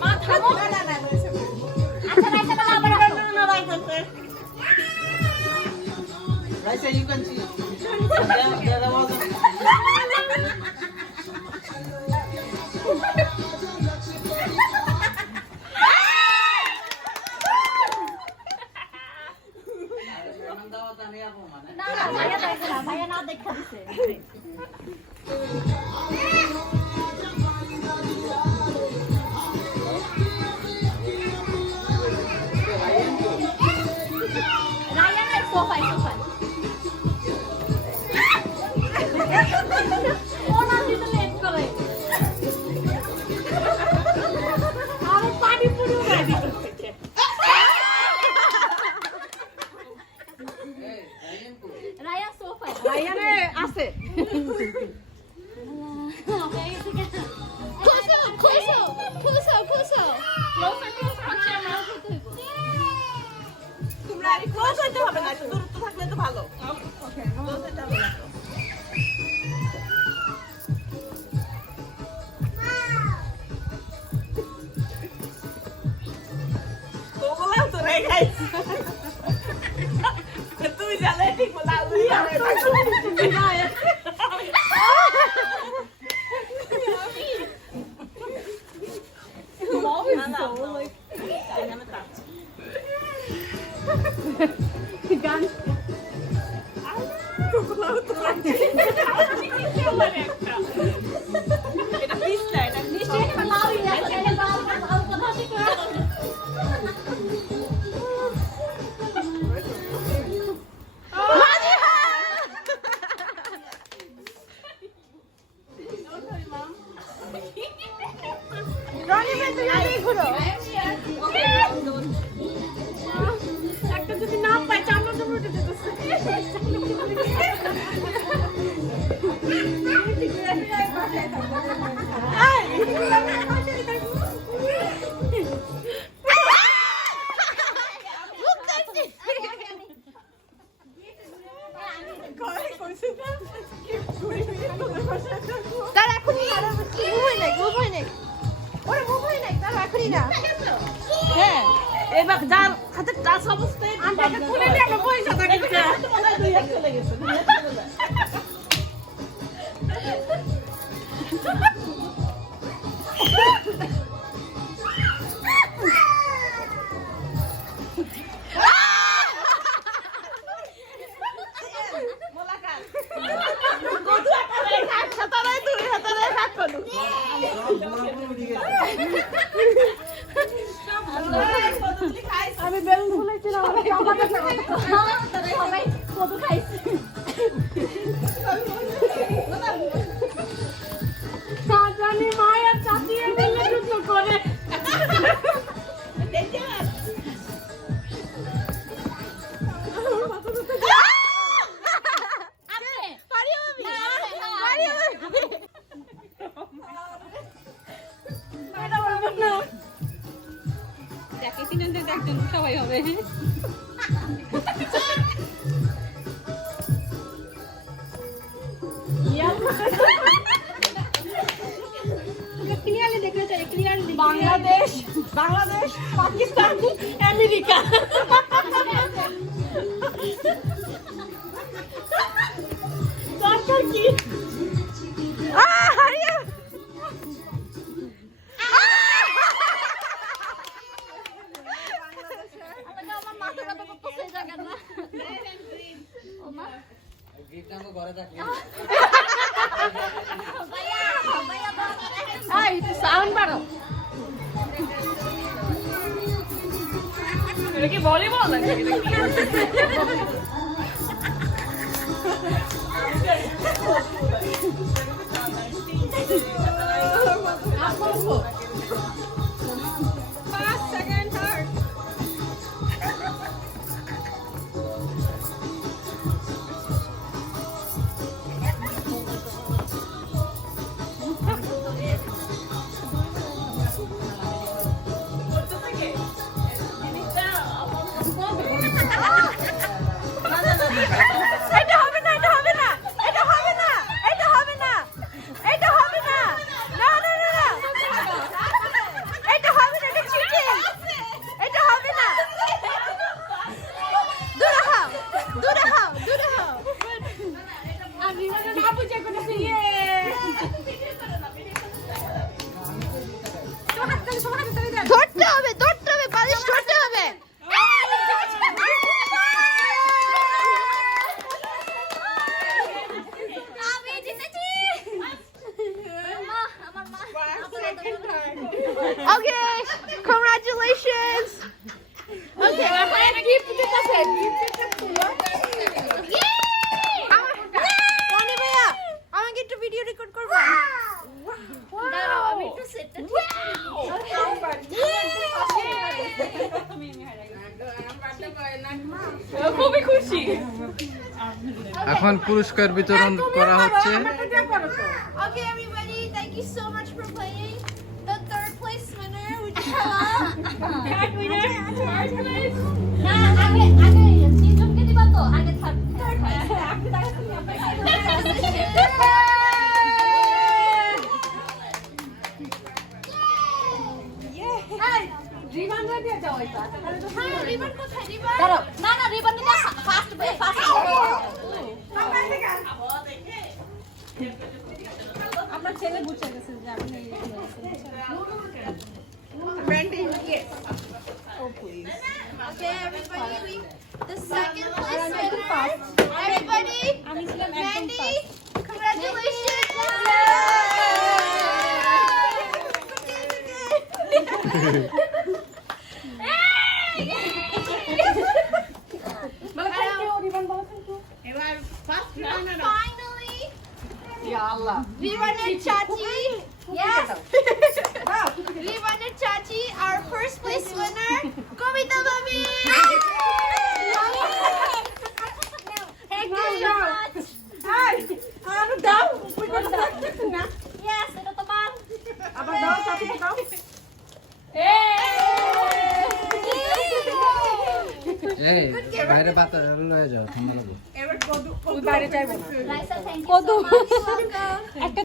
মা থামো না না না আচ্ছা রাইসা বলা আবার না Raisa Raisa, you can see. There was না না ভাইয়া দেখে না ভাইয়া না দেখা দিছে রায়ানের সোফায় সোফায় ওনা দিতে লেট করে আর পানি পুরো গায়ে দিতে রায়া সোফায় রায়ানে আছে খুশো খুশো খুশো খুশো ক্লোজ হচ্ছে না তোমরা ক্লোজ হইতে হবে না, একটু দূরত্ব থাকলে তো ভালো। ওকে ক্লোজ হইতে হবে না তো। তোগুলাও তো রেখাইছি। তুই জানে ঠিক মতো আলুই আরে গান এটা পিস না, এটা নিশ্চয়ই লাউ ইয়া এটা লাউ কথা ঠিক রনি মে তুই আগে ঘুরো একটা যদি না পাই চামড়া চামড়া উঠে যেতেছে তার এখনই মুভ হয় নাই ওরে মুভ হয় নাই তার এখনই না হ্যাঁ এবার যার হাতে টাচ অবস্থায় আমরা খুলে নিয়ে আমরা পয়সা থাকি দুই হাত চলে গেছে আমি বেলুন ফুলাইছিলাম সবাই কত খাইছি জানি মায়া চাচিয়ে বললে যুদ্ধ করে একজন সবাই হবে বাংলাদেশ বাংলাদেশ পাকিস্তান আমেরিকা দরকার কি সাউন্ড বাড়ো এটা কি ভলিবল নাকি এটা হবে না এটা হবে না এটা হবে না এটা হবে না Okay, congratulations. Okay, gift দিতেছে, মনি ভাইয়া, আমাকে একটু ভিডিও রেকর্ড করবা? দাঁড়াও, আমি একটু সেটটা ঠিক খুবই খুশি। এখন পুরস্কার বিতরণ করা হচ্ছে। Okay, everybody, thank you so much for playing. The third place winner, third winner, third place. না আগে তিনজনকে দিবা তো আগে থার্ড প্লেস আপনি তাকে তুমি রিবন দিয়ে দাও এটা হ্যাঁ, রিবন কোথায় রিবন? দাঁড়াও না না রিবন দিটা ফার্স্ট আপনার ছেলে বুঝে গেছে যে আপনি Okay, everybody, the second place winner. Everybody, Mandy, congratulations. Finally, Rivaner Chachi. Yes. Rivaner Chachi, our first place winner, Komita Babi. Thank you so much. Yes, এটা তোমার আবার দাও, চাচি দাও। এই বাইরে বাতাস লয়ে যাও, ঠান্ডা লাগবে। ওই বাইরে যাইবো না। Raisa thank you so much